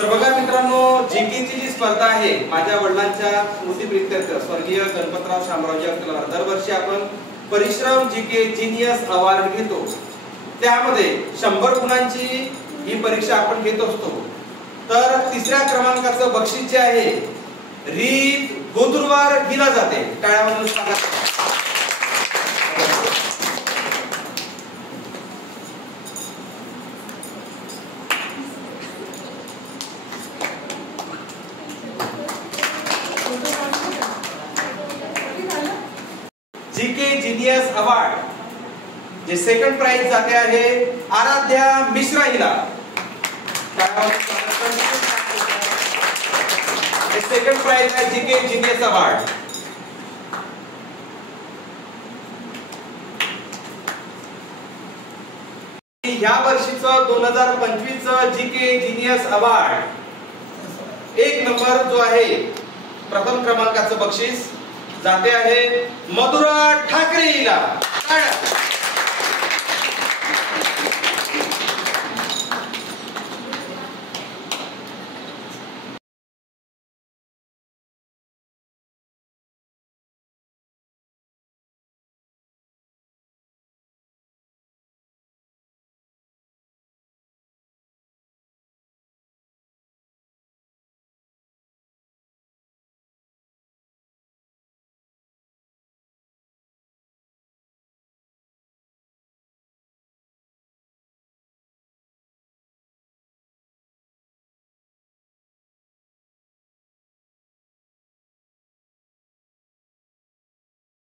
तर बघा मित्रांनो, जीकेची जी स्पर्धा आहे माझ्या वडिलांच्या स्मृतिप्रित्यर्थ स्वर्गीय गणपतराव शामरावजी अक्कलवार दरवर्षी आपण परिश्रम जीके जीनियस अवॉर्ड घेतो. त्यामध्ये 100 गुणांची ही परीक्षा आपण घेत असतो. तर तिसऱ्या क्रमांकाचं बक्षीस जे आहे रीत गोतुरवार दिला जाते. टाळ्या वाजवून स्वागत. जीके जीनियस अवॉर्ड जे सेकंड प्राइज जाते आहे आराध्या मिश्रा हिला. सेकंड प्राइज आहे जीके जीनियस अवॉर्ड. या वर्षीचं 2025 जीके जीनियस अवॉर्ड 1 नंबर जो आहे प्रथम क्रमांकाचं बक्षीस जाते आहे मधुरा ठाकरे हिला.